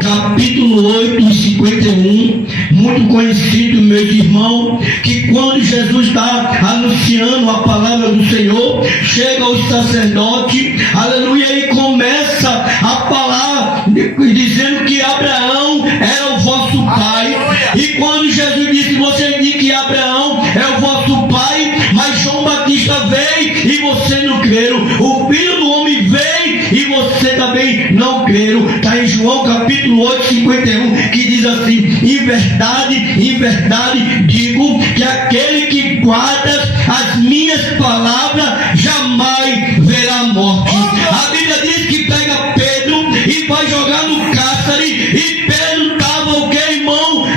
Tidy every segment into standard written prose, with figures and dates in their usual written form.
capítulo 8, 51, muito conhecido, meus irmãos, que quando Jesus está anunciando a palavra do Senhor, chega o sacerdote, aleluia, e começa a falar, dizendo que Abraão era o vosso pai. E quando Jesus disse, você diz que Abraão é o vosso pai, mas João Batista veio e você não creram, o Filho do Homem veio e você também não creram. Está em João capítulo 8, 51, que diz assim: em verdade digo que aquele que guarda as minhas palavras jamais verá morte. A Bíblia diz que pega Pedro e vai jogar no cárcere, e Pedro estava o que, irmão?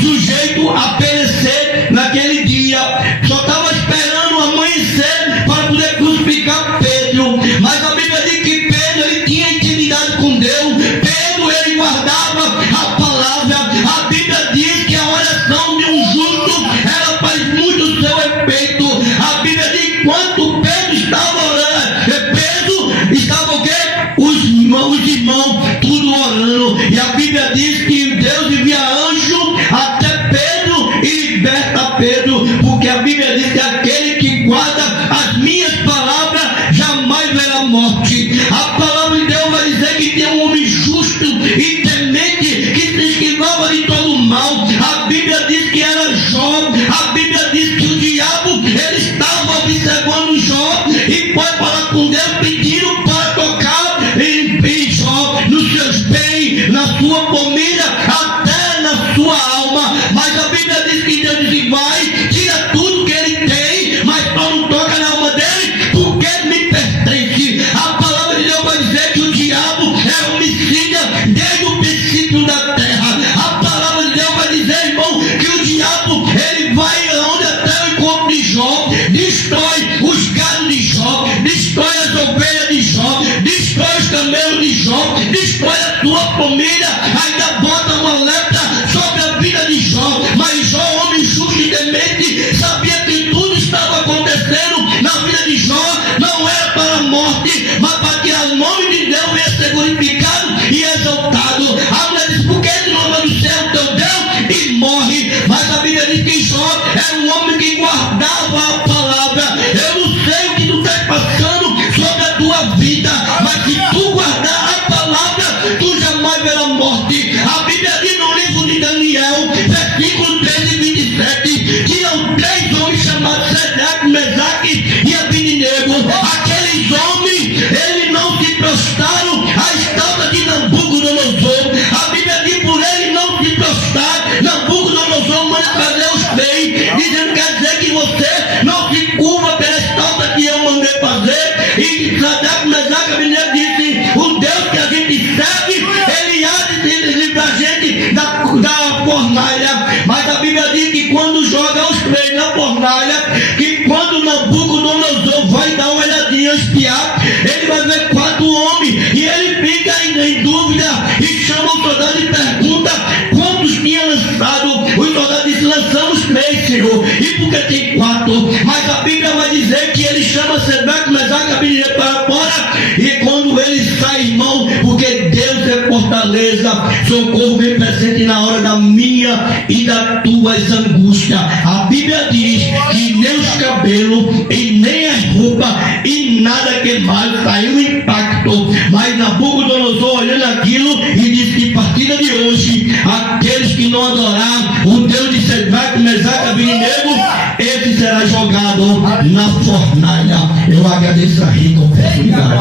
Sujeito a perecer naquele dia, só estava esperando amanhecer para poder crucificar Pedro. Mas a Bíblia diz que Pedro, ele tinha intimidade com Deus. Pedro, ele guardava a palavra. A Bíblia diz que a oração de um justo, ela faz muito seu efeito. A Bíblia diz que quando Pedro estava orando, Pedro estava o quê? Os irmãos tudo orando. E a Bíblia diz que Deus envia anjo até Pedro e liberta Pedro, porque a Bíblia diz que aquele que guarda as minhas palavras jamais verá morte. A palavra de Deus vai dizer que tem um homem justo e temente que se esquivava de todo mal. A Bíblia diz que era Jó. A Bíblia diz que o diabo, ele estava observando Jó e foi falar com Deus pedindo para tocar em Jó, nos seus bens, na sua família, até na sua alma. Mas a Bíblia diz que Deus diz: vai, tira tudo que ele tem, mas só não toca na alma dele, porque me pertence. A palavra de Deus vai dizer que o diabo é homicida desde o princípio da terra. A palavra de Deus vai dizer, irmão, que o diabo, ele vai onde até o encontro de Jó, destrói os gados de Jó, destrói as ovelhas de Jó, destrói os camelos de Jó, destrói a tua família, ainda bota uma lepra sobre a vida de Jó. Mas Jó, homem justo e temente, sabia que tudo estava acontecendo na vida de Jó, não era para a morte, mas para que o nome de Deus venha ser glorificado e exaltado. A mulher diz: por que de novo do céu teu Deus e morre? Mas a Bíblia diz que Jó era um homem que guardava a palavra. Eu não sei o que tu estás passando sobre a tua vida, mas se tu guardar a palavra, tu jamais verás morte. A Bíblia diz no livro de Daniel, versículo 13 e 27, que há três homens chamados Sadraque, Mesaque e Abednego. Aqueles homens, eles não se prostraram à estátua de Nabucodonosor. A Bíblia diz: por ele não se prostrar, Nabucodonosor manda fazer os três, dizendo: quer dizer que você não se curva pela estátua que eu mandei fazer. E Sadraque, Mesaque e Abednego disse: o Deus que a gente serve, ele há de livrar a gente da fornalha. Mas a Bíblia diz que quando joga os três na fornalha, que quando Nabucodonosor vai dar uma olhadinha, espiar, ele vai ver quatro homens, e ele fica ainda em dúvida e chama o soldado e pergunta quantos tinha lançado. Os soldados dizem: lançamos três, Senhor. E porque tem quatro? Mas a Bíblia vai dizer que ele chama Sadraque, Mesaque e Abednego para fora, e quando ele sai, irmão, porque Deus é fortaleza, socorro bem presente na hora da minha e das tuas angústias. A Bíblia diz que nem os cabelos e nem as roupas e nada queimado saiu intacto. Mas Nabucodonosor, olhando aquilo, e disse que a partir de hoje, aqueles que não adorar o Deus de Sadraque, Mesaque e Abednego, esse será jogado na fornalha. Eu agradeço a rica oportunidade.